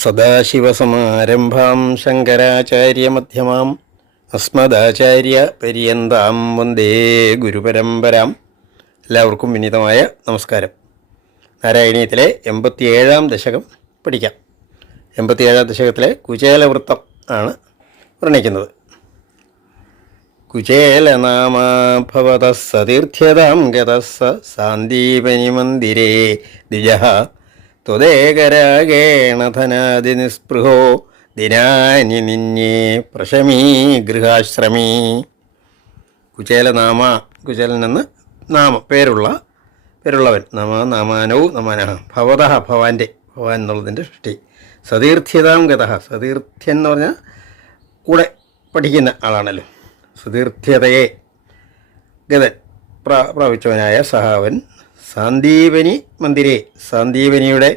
സദാശിവസമാരംഭാം ശങ്കരാചാര്യമധ്യമാം അസ്മദാചാര്യപര്യന്താം വന്ദേ ഗുരുപരമ്പരാം. എല്ലാവർക്കും വിനീതമായ നമസ്കാരം. നാരായണീയത്തിലെ 87-ാം ദശകം പഠിക്കാം. 87-ാം ദശകത്തിലെ കുചേലവൃത്തം ആണ് വർണ്ണിക്കുന്നത്. കുചേലനാമ ഭവതഃ സതീർത്ഥ്യതാം ഗതഃ സാന്ദീപനിമന്ദിരേ ദ്വിജഃ ത്വദേകരാഗേണ ധനാദിനിസ്പൃഹോ ദിനാനി നിന്യേ പ്രശമീ ഗൃഹാശ്രമീ. കുചേലനാമ, കുചേലനെന്ന് നാമം, പേരുള്ളവൻ. നാമാനവും നമാനഃ. ഭവതഃ, ഭവാൻ എന്നുള്ളതിൻ്റെ സൃഷ്ടി. സതീർത്ഥ്യതാം ഗതഃ, സതീർത്ഥ്യൻ എന്ന് പറഞ്ഞാൽ കൂടെ പഠിക്കുന്ന ആളാണല്ലോ. സതീർത്ഥ്യതയെ ഗതൻ പ്രാപിച്ചവനായ സഹാവൻ സാന്ദീപനി മന്ദിരേ, സാന്ദീപനിയുടെ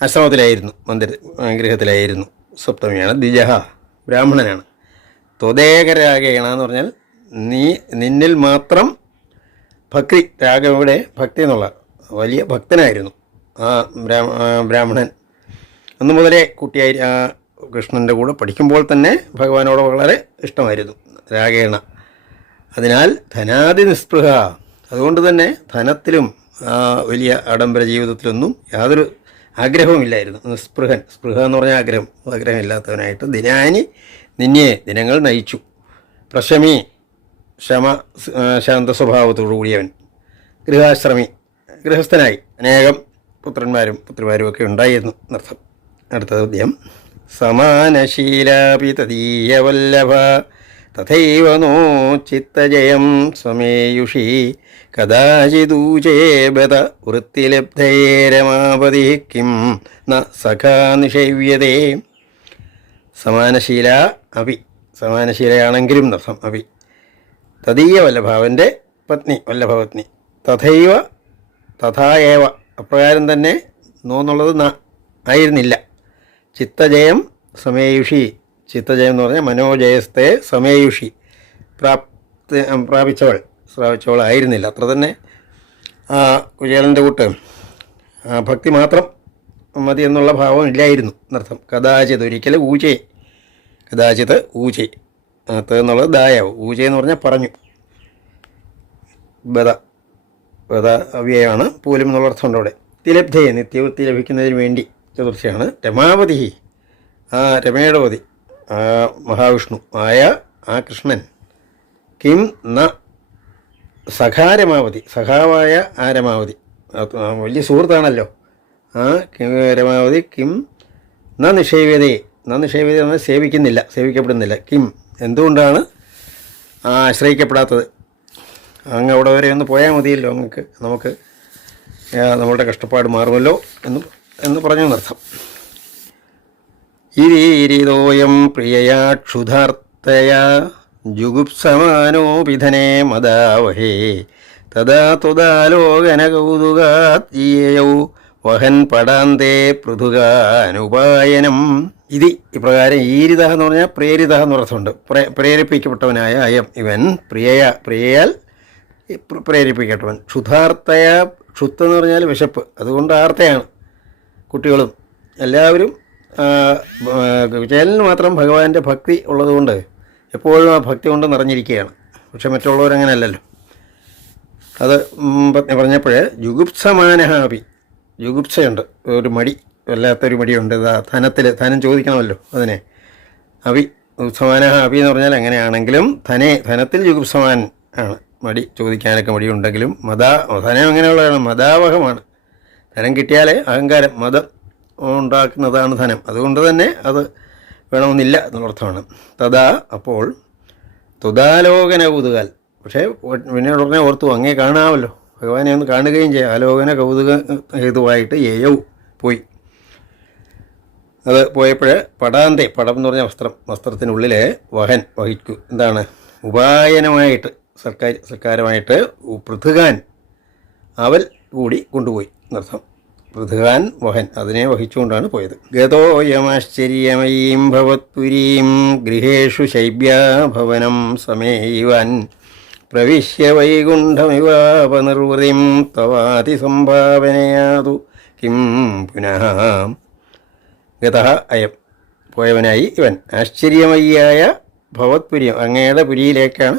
ആശ്രമത്തിലായിരുന്നു, ഗൃഹത്തിലായിരുന്നു. സപ്തമിയാണ്. ദ്വിജഃ, ബ്രാഹ്മണനാണ്. ത്വദേകരാഗേണ എന്ന് പറഞ്ഞാൽ നിന്നിൽ മാത്രം ഭക്തി. രാഗം ഇവിടെ ഭക്തി എന്നുള്ള വലിയ ഭക്തനായിരുന്നു ആ ബ്രാഹ്മണൻ. അന്നു മുതലേ കുട്ടിയായി കൃഷ്ണൻ്റെ കൂടെ പഠിക്കുമ്പോൾ തന്നെ ഭഗവാനോട് വളരെ ഇഷ്ടമായിരുന്നു. രാഗേണ, അതിനാൽ ധനാദി നിസ്പൃഹ, അതുകൊണ്ട് തന്നെ ധനത്തിലും വലിയ ആഡംബര ജീവിതത്തിലൊന്നും യാതൊരു ആഗ്രഹവുമില്ലായിരുന്നു. നിസ്പൃഹൻ, സ്പൃഹ എന്ന് പറഞ്ഞാൽ ആഗ്രഹമില്ലാത്തവനായിട്ട് ദിനാനി നിന്നെ, ദിനങ്ങൾ നയിച്ചു. പ്രശമി, ശാന്ത സ്വഭാവത്തോടു കൂടിയവൻ. ഗൃഹാശ്രമി, ഗൃഹസ്ഥനായി. അനേകം പുത്രന്മാരും ഒക്കെ ഉണ്ടായിരുന്നു എന്നർത്ഥം. അടുത്ത ചോദ്യം. സമാനശീലാപി തദീയവല്ലഭ തഥൈവ നോ ചിത്തജയം സമേയുഷി കദാചിദൂചേബത വൃത്തിലബ്ധയേ രമാപതി കിം ന സഖാ നിഷേവ്യതേ. സമാനശീല അപി, സമാനശീലയാണെങ്കിലും നർത്ഥം. അപി തദീയ വല്ലഭ, അവൻ്റെ പത്നി, വല്ലഭപത്നി. തഥൈവ, തഥായേവ, അപ്രകാരം തന്നെ. നോന്നുള്ളത് ആയിരുന്നില്ല. ചിത്തജയം സമേയുഷി, ചിത്തജയം എന്ന് പറഞ്ഞാൽ മനോജയത്തെ സമേയുഷി, പ്രാപിച്ചവൾ ആയിരുന്നില്ല. അത്ര തന്നെ കുചേലൻ്റെ കൂട്ട് ഭക്തി മാത്രം മതി എന്നുള്ള ഭാവം ഇല്ലായിരുന്നു എന്നർത്ഥം. കഥാചിത്, ഒരിക്കലും ഊചേ, കഥാചിത് ഊചേ, എന്നുള്ളത് ദായാവും. ഊചേ എന്ന് പറഞ്ഞാൽ പറഞ്ഞു. ബദ അവ്യയമാണ്. പോലും എന്നുള്ള അർത്ഥമുണ്ട് അവിടെ. തിലബ്ധയെ, നിത്യവൃത്തി ലഭിക്കുന്നതിന് വേണ്ടി. ചതുർത്ഥിയാണ്. രമാവതി, ആ രമയുടെ പതി, മഹാവിഷ്ണു ആയ ആ കൃഷ്ണൻ. കിം ന സഖാരമാവതി, സഖാവായ ആ രമാവതി, വലിയ സുഹൃത്താണല്ലോ ആ രമാവതി. കിം ന നിഷേവ്യതയെ, എന്നാൽ സേവിക്കുന്നില്ല, സേവിക്കപ്പെടുന്നില്ല. കിം, എന്തുകൊണ്ടാണ് ആശ്രയിക്കപ്പെടാത്തത്? അങ്ങ് അവിടെ വരെ ഒന്ന് പോയാൽ മതിയല്ലോ, നമുക്ക് നമ്മളുടെ കഷ്ടപ്പാട് മാറുമല്ലോ എന്ന് പറഞ്ഞു എന്നർത്ഥം. ഇരീരിതോയം പ്രിയയാ ക്ഷുധാർത്തയാ ജുഗുപ്സമാനോപിധനേ മദാവഹേ തദാ ത്വദാലോകന കൗതുകാത്യയൗ വഹൻ പടാന്തേ പൃഥുകാനുപായനം. ഇത് ഇപ്രകാരം. ഈരിത എന്ന് പറഞ്ഞാൽ പ്രേരിത എന്നർത്ഥമുണ്ട്. പ്രേരിപ്പിക്കപ്പെട്ടവനായ അയം ഇവൻ. പ്രിയയാൽ പ്രേരിപ്പിക്കപ്പെട്ടവൻ. ക്ഷുധാർത്തയ, ക്ഷുത്തെന്ന് പറഞ്ഞാൽ വിശപ്പ്, അതുകൊണ്ട് ആർത്തയാണ് കുട്ടികളും എല്ലാവരും. കുചേലന് മാത്രം ഭഗവാന്റെ ഭക്തി ഉള്ളതുകൊണ്ട് എപ്പോഴും ആ ഭക്തി കൊണ്ട് നിറഞ്ഞിരിക്കുകയാണ്. പക്ഷെ മറ്റുള്ളവരങ്ങനെയല്ലല്ലോ. അത് പറഞ്ഞപ്പോൾ ജുഗുപ്സമാനഹാപി, ജുഗുപ്സയുണ്ട്, ഒരു മടി, വല്ലാത്തൊരു മടിയുണ്ട്. ധനം ചോദിക്കണമല്ലോ അതിനെ. അഭി സമാനഹ അഭി എന്ന് പറഞ്ഞാൽ അങ്ങനെയാണെങ്കിലും ധനത്തിൽ ജുഗുപ്സമാൻ ആണ്. മടി ചോദിക്കാനൊക്കെ മടിയുണ്ടെങ്കിലും ധനം അങ്ങനെയുള്ളതാണ്, മദാവഹമാണ്. ധനം കിട്ടിയാലേ അഹങ്കാരം, മതം ഉണ്ടാക്കുന്നതാണ് ധനം. അതുകൊണ്ട് തന്നെ അത് വേണമെന്നില്ല എന്നുള്ളർത്ഥമാണ്. തഥാ, അപ്പോൾ. തുദാലോകന കൗതുകാൽ, പക്ഷേ പിന്നീട് ഉടനെ ഓർത്തു അങ്ങേ കാണാമല്ലോ, ഭഗവാനെ ഒന്ന് കാണുകയും ചെയ്യാം. ആലോകന കൗതുക ഹേതുവായിട്ട് യയൗ പോയി. അത് പോയപ്പോൾ പടാന്തേ, പടം എന്ന് പറഞ്ഞ വസ്ത്രത്തിനുള്ളിലെ വഹിക്കൂ, എന്താണ് ഉപായനമായിട്ട്, സൽക്കാരമായിട്ട് പൃഥുകാൻ, അവൽ കൂടി കൊണ്ടുപോയി എന്നർത്ഥം. പൃഥുകാൻ വഹൻ, അതിനെ വഹിച്ചുകൊണ്ടാണ് പോയത്. ഗതോയമാശ്ചര്യമയീം ഭവത്പുരീം ഗൃഹേഷു ശൈബ്യാഭവനം സമേയുവാൻ പ്രവിശ്യ വൈകുണ്ഠമിവാപനിർവൃതിം തവാതി സംഭാവനയാതു കിം പുനഃ. ഗതഃ അയം പോയവനായി ഇവൻ. ആശ്ചര്യമയ്യായ ഭവത്പുര്യം അങ്ങയുടെ പുരിയിലേക്കാണ്,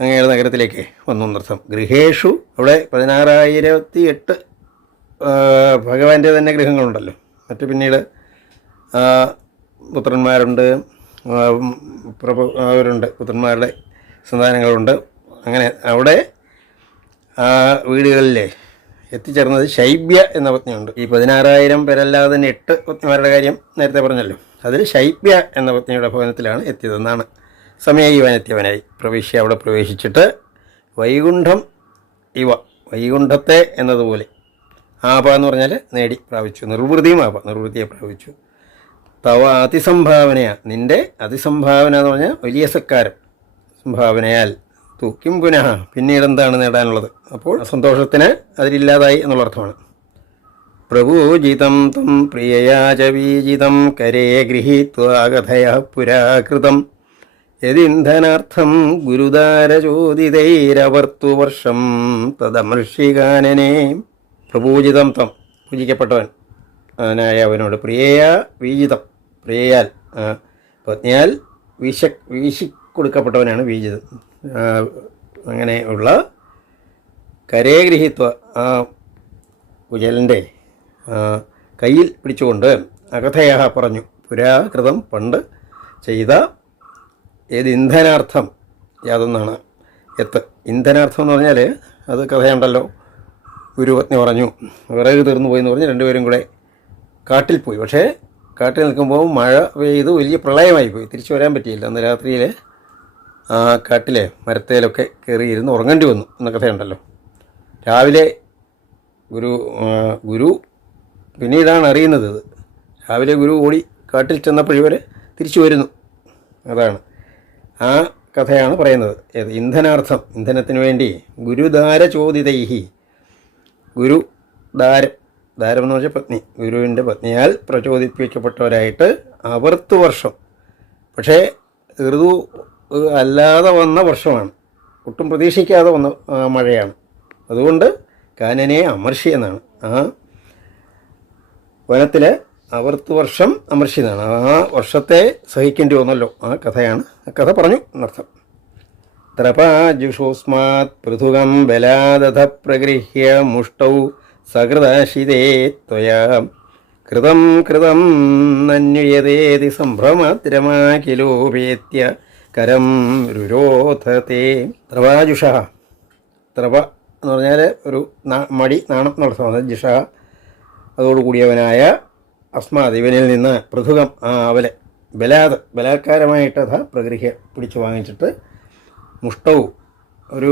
അങ്ങയുടെ നഗരത്തിലേക്ക് വന്നു എന്നർത്ഥം. ഗൃഹേഷു അവിടെ 16,008 ഭഗവാന്റെ തന്നെ ഗൃഹങ്ങളുണ്ടല്ലോ. മറ്റ് പിന്നീട് പുത്രന്മാരുണ്ട്, അവരുണ്ട്, പുത്രന്മാരുടെ സന്താനങ്ങളുണ്ട്. അങ്ങനെ അവിടെ ആ വീടുകളിലെ എത്തിച്ചേർന്നത് ശൈബ്യ എന്ന പത്നിയുണ്ട്. ഈ 16,000 പേരല്ലാതെ തന്നെ 8 പത്നിമാരുടെ കാര്യം നേരത്തെ പറഞ്ഞല്ലോ. അതിൽ ശൈബ്യ എന്ന പത്നിയുടെ ഭവനത്തിലാണ് എത്തിയതെന്നാണ്. സമയജീവൻ എത്തിയവനായി പ്രവേശിച്ച് അവിടെ പ്രവേശിച്ചിട്ട് വൈകുണ്ഠം ഇവ, വൈകുണ്ഠത്തെ എന്നതുപോലെ, ആപ എന്ന് പറഞ്ഞാൽ നേടി പ്രാപിച്ചു, നിർവൃതിയും ആപ നിർവൃതിയെ പ്രാപിച്ചു. തവ അതിസംഭാവനയാ, നിൻ്റെ അതിസംഭാവന എന്ന് പറഞ്ഞാൽ വലിയ സത്കാരം, സംഭാവനയാൽ തൂക്കിം പുനഃ പിന്നീട് എന്താണ് നേടാനുള്ളത്. അപ്പോൾ സന്തോഷത്തിന് അതിലില്ലാതായി എന്നുള്ള അർത്ഥമാണ്. പ്രഭൂജിതം ത്വം പ്രിയയാചവീജിതം കരേ ഗൃഹീത്വാകഥയ പുരാകൃതം യദിന്ധനാർത്ഥം ഗുരുദാരചോദിതൈരവർത്തുവർഷം തദമർഷികാനനെ. പ്രഭൂജിതം ത്വം പൂജിക്കപ്പെട്ടവൻ നായ അവനോട്, പ്രിയയാ വീജിതം പ്രിയയാൽ പത്നിയാൽ വീശിക്കൊടുക്കപ്പെട്ടവനാണ് വീജിതം. അങ്ങനെയുള്ള കരേ ഗൃഹീത്വ ആ കുചേലൻ്റെ കയ്യിൽ പിടിച്ചുകൊണ്ട് അകഥയ പറഞ്ഞു, പുരാകൃതം പണ്ട് ചെയ്ത ഏത് ഇന്ധനാർത്ഥം യാതൊന്നാണ് എത്ത്. ഇന്ധനാർത്ഥം എന്ന് പറഞ്ഞാൽ അത് കഥയുണ്ടല്ലോ. ഗുരുപത്നി പറഞ്ഞു വിറക് തീർന്നു പോയി എന്ന് പറഞ്ഞ് രണ്ടുപേരും കൂടെ കാട്ടിൽ പോയി. പക്ഷേ കാട്ടിൽ നിൽക്കുമ്പോൾ മഴ പെയ്ത് വലിയ പ്രളയമായി പോയി, തിരിച്ചു വരാൻ പറ്റിയില്ല. അന്ന് രാത്രിയിൽ ആ കാട്ടിലെ മരത്തേലൊക്കെ കയറിയിരുന്ന് ഉറങ്ങേണ്ടി വന്നു എന്ന കഥയുണ്ടല്ലോ. രാവിലെ ഗുരു പിന്നീടാണ് അറിയുന്നത് ഇത്. രാവിലെ ഗുരു ഓടി കാട്ടിൽ ചെന്നപ്പോൾ ഇവർ തിരിച്ചു വരുന്നു. അതാണ് ആ കഥയാണ് പറയുന്നത്. ഏത് ഇന്ധനാർത്ഥം, ഇന്ധനത്തിന് വേണ്ടി ഗുരുദാര ചോദിതൈഹി, ഗുരു ദാരം എന്ന് വെച്ചാൽ പത്നി, ഗുരുവിൻ്റെ പത്നിയാൽ പ്രചോദിപ്പിക്കപ്പെട്ടവരായിട്ട് വർഷം, പക്ഷേ ഋതു അല്ലാതെ വന്ന വർഷമാണ്, ഒട്ടും പ്രതീക്ഷിക്കാതെ വന്ന മഴയാണ്. അതുകൊണ്ട് കാനനെ അമർഷി എന്നാണ്. ആ വനത്തിൽ വർഷം അമർഷി എന്നാണ്. ആ വർഷത്തെ സഹിക്കേണ്ടി വന്നല്ലോ. ആ കഥയാണ്, ആ കഥ പറഞ്ഞു എന്നർത്ഥം. ത്രപാജുഷോസ്മാത് പൃഥുകം ബലാദധ പ്രഗൃഹ്യ മുഷ്ടൗ സകൃതാശിതേ ത്വയാ കൃതം കൃതം നന്യുയതേതി സംഭ്രമാദ്രമാകിലോപേത്യ കരം രുരോധത്തെ. ത്രപാജുഷ, ത്രപ എന്ന് പറഞ്ഞാൽ ഒരു മടി, നാണം എന്നർത്ഥമാണ്. ജിഷ അതോടുകൂടിയവനായ അസ്മാത് ഇവനിൽ നിന്ന് പൃഥുകം അവലെ ബലാത്കാരമായിട്ട് പ്രഗൃഹ്യ പിടിച്ചു വാങ്ങിച്ചിട്ട് മുഷ്ടവും ഒരു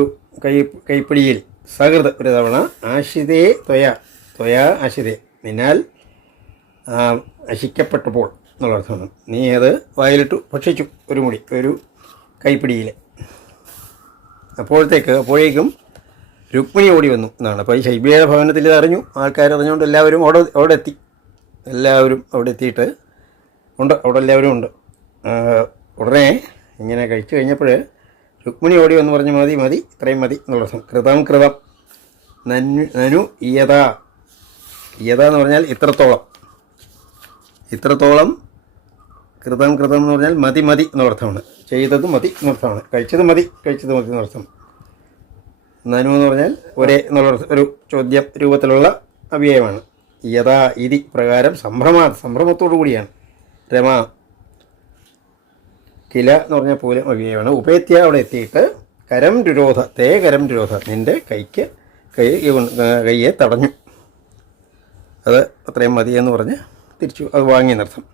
കൈപ്പിടിയിൽ സകൃത് ഒരു തവണ ആശിതേ ത്വയാ ആശിതേ നിന്നാൽ അശിക്കപ്പെട്ടപ്പോൾ എന്നുള്ള അർത്ഥമാണ്. നീ അത് വായിലിട്ടു ഭക്ഷിച്ചു ഒരു കൈപ്പിടിയിൽ. അപ്പോഴേക്കും രുക്മിണി ഓടി വന്നു എന്നാണ്. അപ്പോൾ ഈ ശൈബിയുടെ ഭവനത്തിൽ ഇത് അറിഞ്ഞു, ആൾക്കാരറിഞ്ഞുകൊണ്ട് എല്ലാവരും അവിടെ എത്തി. എല്ലാവരും അവിടെ എത്തിയിട്ട് അവിടെ എല്ലാവരും ഉണ്ട്. ഉടനെ ഇങ്ങനെ കഴിച്ചു കഴിഞ്ഞപ്പോൾ രുക്മിണി ഓടി വന്ന് പറഞ്ഞു, മതി ഇത്രയും മതി എന്നുള്ള അർത്ഥം. കൃതം നനു ഇയത എന്ന് പറഞ്ഞാൽ ഇത്രത്തോളം കൃതം എന്ന് പറഞ്ഞാൽ മതി എന്നർത്ഥമാണ്. ചെയ്തത് മതി എന്നർത്ഥമാണ്. കഴിച്ചത് മതി എന്നർത്ഥം. നനു എന്ന് പറഞ്ഞാൽ ഒരേ എന്നുള്ള ഒരു ചോദ്യം രൂപത്തിലുള്ള അവ്യയമാണ്. യഥാ ഇതി പ്രകാരം സംഭ്രമത്തോടു കൂടിയാണ്. രമ കില എന്ന് പറഞ്ഞാൽ പോലെ അവ്യയമാണ്. ഉപേത്യ അവിടെ എത്തിയിട്ട് കരം രുരോധ നിൻ്റെ കയ്യെ തടഞ്ഞു. അത് അത്രയും മതി എന്ന് പറഞ്ഞ് തിരിച്ചു അത് വാങ്ങിയെന്നർത്ഥം.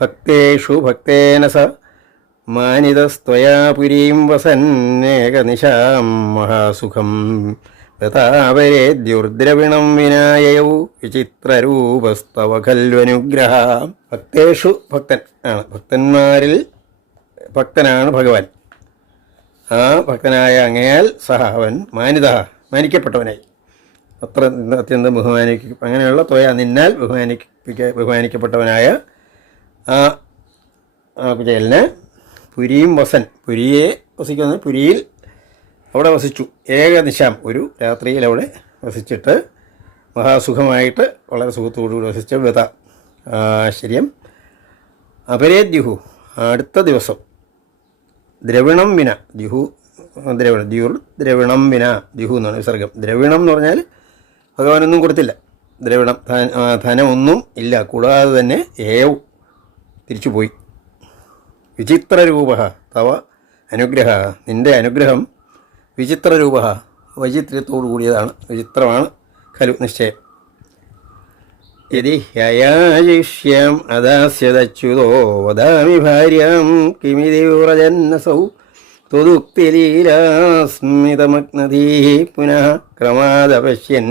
ഭക്തേഷു ഭക്തേന സ മാനിതസ്ത്വയാ പുരീം വസന്നേകനിശാം മഹാസുഖം ദതാവരേദ്യുർദ്രവിണം വിനായയൗ വിചിത്രരൂപസ്തവ ഖൽവനുഗ്രഹ. ഭക്തേഷു ഭക്തൻ ആണ്, ഭക്തന്മാരിൽ ഭക്തനാണ് ഭഗവാൻ. ആ ഭക്തനായ അങ്ങയാൽ സഹ അവൻ മാനിക്കപ്പെട്ടവനായി, അത്ര അത്യന്തം അങ്ങനെയുള്ള ത്വയ നിന്നാൽ ബഹുമാനിക്കപ്പെട്ടവനായ ആ കുചേലന് പുരിയും പുരിയെ വസിക്കുന്നത്, പുരിയിൽ അവിടെ വസിച്ചു. ഏകനിശാം ഒരു രാത്രിയിൽ അവിടെ വസിച്ചിട്ട് മഹാസുഖമായിട്ട് വളരെ സുഖത്തോടുകൂടി വസിച്ച ആശ്ചര്യം. അപരേ ദ്യുഹു, അടുത്ത ദിവസം. ദ്രവിണം വിന, ദ്യുഹു ദ്രവിണം, ദ്യുർ ദ്രവിണം വിന, ദ്യുഹു എന്നാണ് വിസർഗം. ദ്രവിണം എന്ന് പറഞ്ഞാൽ ഭഗവാനൊന്നും കൊടുത്തില്ല. ദ്രവിണം ധനമൊന്നും ഇല്ല, കൂടാതെ തന്നെ ഏവ് തിരിച്ചുപോയി. വിചിത്രരൂപ തവ അനുഗ്രഹ, നിൻ്റെ അനുഗ്രഹം വിചിത്രരൂപ വൈചിത്ര്യത്തോടു കൂടിയതാണ്, വിചിത്രമാണ്. ഖലു നിശ്ചയം. യദി ഹയാജിഷ്യം അദാസ്യതച്യുതോ വദാമി ഭാര്യാം കിമിതി വ്രജന്നസൗ ത്വദുക്തിലീലാസ്മിതമഗ്നധീ പുനഃ ക്രമാദപശ്യൻ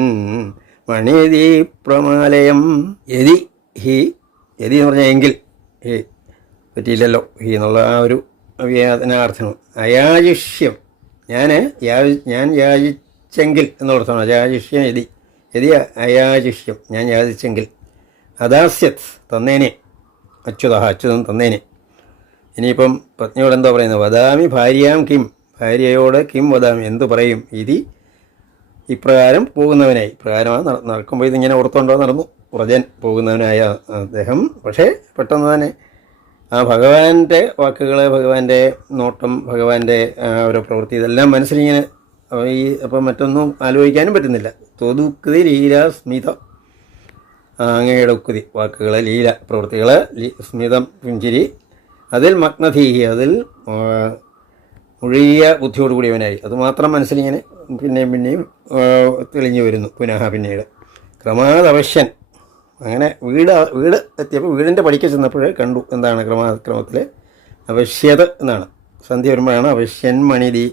മണിദീ പ്രമാലയം. യതി ഹി, യതി എന്ന് പറഞ്ഞാൽ എങ്കിൽ, ഹി പറ്റിയില്ലല്ലോ, ഹി എന്നുള്ള ആ ഒരു വ്യാജനാർത്ഥനം. അയാജിഷ്യം, ഞാൻ യാചിച്ചെങ്കിൽ എന്നുള്ളതാണ് അയാജിഷ്യം. യതി യതി അയാജിഷ്യം, ഞാൻ യാചിച്ചെങ്കിൽ. അദാസ്യത് തന്നേനെ, അച്യുതൻ തന്നേനെ. ഇനിയിപ്പം പത്നിയോട് എന്താ പറയുന്നത്? വദാമി ഭാര്യാം കിം, ഭാര്യയോട് കിം വദാമി, എന്തു പറയും? ഇതി ഇപ്രകാരം പോകുന്നവനായി. ഇപ്രകാരമാണ് നടക്കുമ്പോൾ ഇതിങ്ങനെ ഓർത്തുകൊണ്ടോ നടന്നു വ്രജൻ പോകുന്നവനായ അദ്ദേഹം. പക്ഷേ പെട്ടെന്ന് തന്നെ ആ ഭഗവാന്റെ വാക്കുകൾ, ഭഗവാന്റെ നോട്ടം, ഭഗവാന്റെ ഓരോ പ്രവൃത്തി, ഇതെല്ലാം മനസ്സിലിങ്ങനെ അപ്പം മറ്റൊന്നും ആലോചിക്കാനും പറ്റുന്നില്ല. ത്വദുക്തി ലീല സ്മിത, അങ്ങയുടെ ഉക്തി വാക്കുകൾ, ലീല പ്രവൃത്തികൾ, സ്മിതം പുഞ്ചിരി, അതിൽ മഗ്നധീഹി, അതിൽ മുഴുകിയ ബുദ്ധിയോടുകൂടിയവനായി. അതുമാത്രം മനസ്സിലിങ്ങനെ പിന്നെയും തെളിഞ്ഞു വരുന്നു. പുനഃ പിന്നീട് ക്രമാദവശ്യൻ, അങ്ങനെ വീട് എത്തിയപ്പോൾ വീടിൻ്റെ പടിക്ക് ചെന്നപ്പോൾ കണ്ടു. എന്താണ് ക്രമത്തിൽ അവശ്യത എന്നാണ്. സന്ധ്യ വരുമ്പോഴാണ് അവശ്യൻ മണിദീ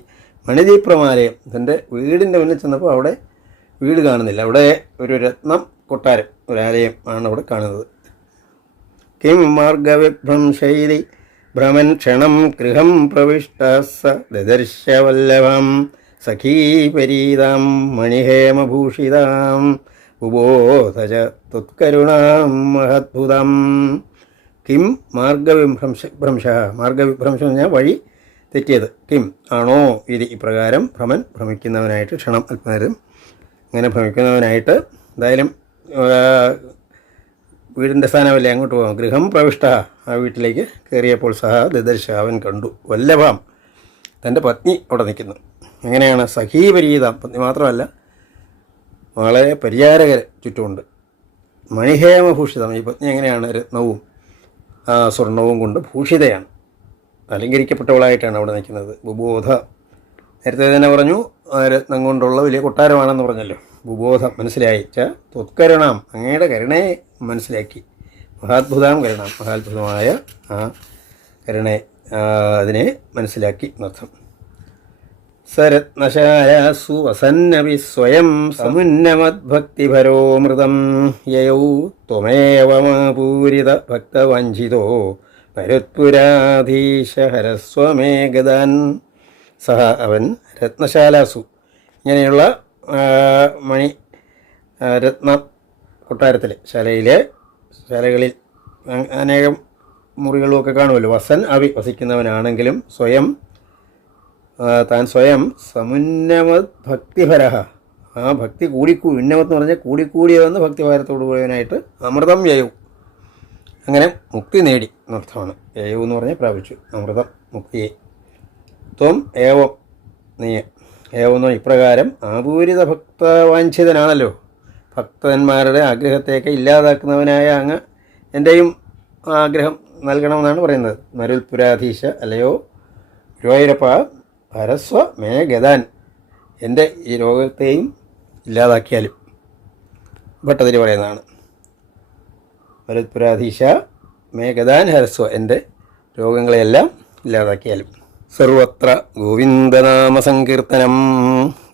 പ്രമാലയം. തൻ്റെ വീടിൻ്റെ മുന്നിൽ ചെന്നപ്പോൾ അവിടെ വീട് കാണുന്നില്ല, അവിടെ ഒരു രത്നം കൊട്ടാരം, ഒരാലയം ആണ് അവിടെ കാണുന്നത്. കിം മാർഗവിഭ്രംശൈതി ഭ്രമൻ ക്ഷണം ഗൃഹം പ്രവിഷ്ട സ ദദർശവല്ലഭം സഖീപരീതാം മണിഹേമഭൂഷിതാം ബുബോധ തുത്കരുണാം മഹദ്ഭുതം. കിം മാർഗവിഭ്രംശം എന്ന് പറഞ്ഞാൽ വഴി തെറ്റിയത്. കിം ആണോ ഇത് ഇപ്രകാരം ഭ്രമൻ ഭ്രമിക്കുന്നവനായിട്ട്, ക്ഷണം അല്പനേരം ഇങ്ങനെ ഭ്രമിക്കുന്നവനായിട്ട്, എന്തായാലും വീടിൻ്റെ സ്ഥാനമല്ലേ, അങ്ങോട്ട് പോകാം. ഗൃഹം പ്രവിഷ്ട, ആ വീട്ടിലേക്ക് കയറിയപ്പോൾ സഹ ദദർശ, അവൻ കണ്ടു വല്ലഭാം, തൻ്റെ പത്നി അവിടെ നിൽക്കുന്നു. എങ്ങനെയാണ്? സഖീപരീതാം, പത്നി മാത്രമല്ല വളരെ പരിചാരകർ ചുറ്റുമുണ്ട്. മണിഹേമഭൂഷിതം, ഈ പത്നി എങ്ങനെയാണ്? രത്നവും സ്വർണവും കൊണ്ട് ഭൂഷിതയാണ്, അലങ്കരിക്കപ്പെട്ടവളായിട്ടാണ് അവിടെ നിൽക്കുന്നത്. ബുബോധ, നേരത്തെ തന്നെ പറഞ്ഞു രത്നം കൊണ്ടുള്ള വലിയ കൊട്ടാരമാണെന്ന് പറഞ്ഞല്ലോ. ബുബോധം മനസ്സിലായി. ത്വത്കരുണാം, അങ്ങയുടെ കരുണയെ മനസ്സിലാക്കി. മഹാത്ഭുതാം കരുണാം, മഹാത്ഭുതമായ ആ കരുണയെ അതിനെ മനസ്സിലാക്കി എന്നർത്ഥം. സരത്നശായാസു വസന്നവി സ്വയം സമുന്നമദ്ഭക്തിഭരോമൃതം യയൗ ത്വമേവമപൂരിത ഭക്തവഞ്ചിതോ പരുത്പുരാധീശ ഹരസ്വമേ ഗദാൻ. സഹ അവൻ രത്നശാലാസു, ഇങ്ങനെയുള്ള രത്ന കൊട്ടാരത്തിൽ, ശാലകളിൽ അനേകം മുറികളുമൊക്കെ കാണുമല്ലോ. വസൻ അവി, വസിക്കുന്നവനാണെങ്കിലും താൻ സ്വയം സമുന്നമത് ഭക്തിഭരഹ, ആ ഭക്തി ഉന്നമത്ത് എന്ന് പറഞ്ഞാൽ കൂടിക്കൂടിയതെന്ന് ഭക്തിഭാരത്തോടു കൂടിയവനായിട്ട് അമൃതം യയു, അങ്ങനെ മുക്തി നേടി എന്നർത്ഥമാണ്. യയു എന്ന് പറഞ്ഞാൽ പ്രാപിച്ചു, അമൃതം മുക്തിയെ. ത്വം ഏവം, നീ ഏവം എന്ന് പറഞ്ഞാൽ ഇപ്രകാരം ആപൂരിത ഭക്തവാഞ്ചിതനാണല്ലോ, ഭക്തന്മാരുടെ ആഗ്രഹത്തെയൊക്കെ ഇല്ലാതാക്കുന്നവനായ അങ്ങ് എൻ്റെയും ആഗ്രഹം നൽകണമെന്നാണ് പറയുന്നത്. മരുൽപുരാധീശ, അല്ലയോ ഗുരുവായൂരപ്പ, ഹരസ്വ മേ ഗദാൻ, എൻ്റെ ഈ രോഗത്തെയും ഇല്ലാതാക്കിയാലും. ഭട്ടതിരി പറയുന്നതാണ്. മരുൽപുരാധീശ മേ ഗദാൻ ഹരസ്വ, എൻ്റെ രോഗങ്ങളെയെല്ലാം ഇല്ലാതാക്കിയാലും. സർവത്ര ഗോവിന്ദനാമ സങ്കീർത്തനം.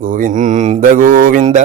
ഗോവിന്ദ ഗോവിന്ദ.